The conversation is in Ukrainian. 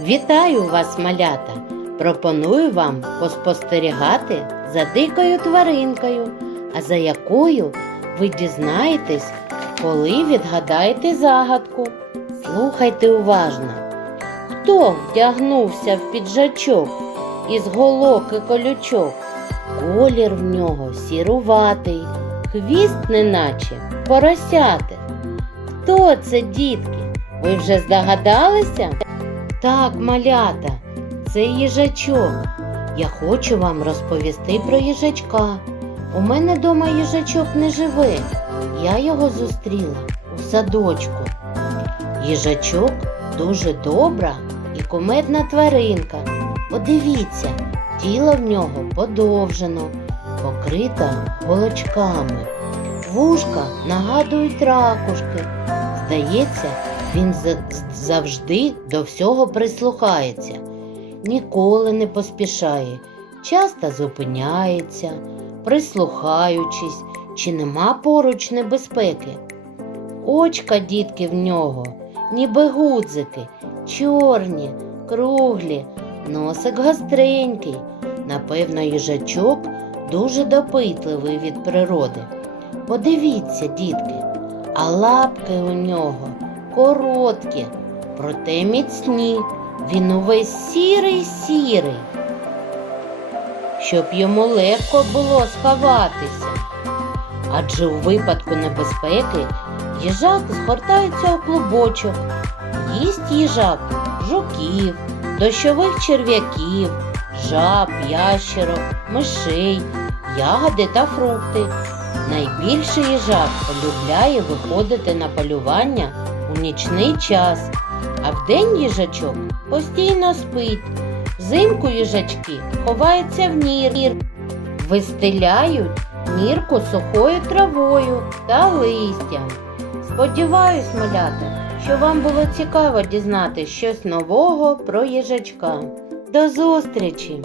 Вітаю вас, малята! Пропоную вам поспостерігати за дикою тваринкою, а за якою ви дізнаєтесь, коли відгадаєте загадку. Слухайте уважно. Хто вдягнувся в піджачок із голок і колючок? Колір в нього сіруватий, хвіст неначе поросяти. Хто це, дітки? Ви вже здогадалися? Так, малята, це їжачок. Я хочу вам розповісти про їжачка. У мене дома їжачок не живе. Я його зустріла у садочку. Їжачок дуже добра і кумедна тваринка. Подивіться, тіло в нього подовжено, покрито голочками. Вушка нагадують ракушки. Здається, він завжди до всього прислухається, ніколи не поспішає, часто зупиняється, прислухаючись, чи нема поруч небезпеки. Очка дітки в нього, ніби гудзики, чорні, круглі, носик гостренький. Напевно, їжачок дуже допитливий від природи. Подивіться, дітки, а лапки у нього короткі, проте міцні. Він увесь сірий сірий, щоб йому легко було сховатися. Адже у випадку небезпеки їжак згортається у клубочок, їсть їжак жуків, дощових черв'яків, жаб, ящерок, мишей, ягоди та фрукти. Найбільше їжак полюбляє виходити на полювання у нічний час, а вдень їжачок постійно спить. Взимку їжачки ховаються в нір, вистеляють нірку сухою травою та листям. Сподіваюсь, малята, що вам було цікаво дізнатися щось нового про їжачка. До зустрічі!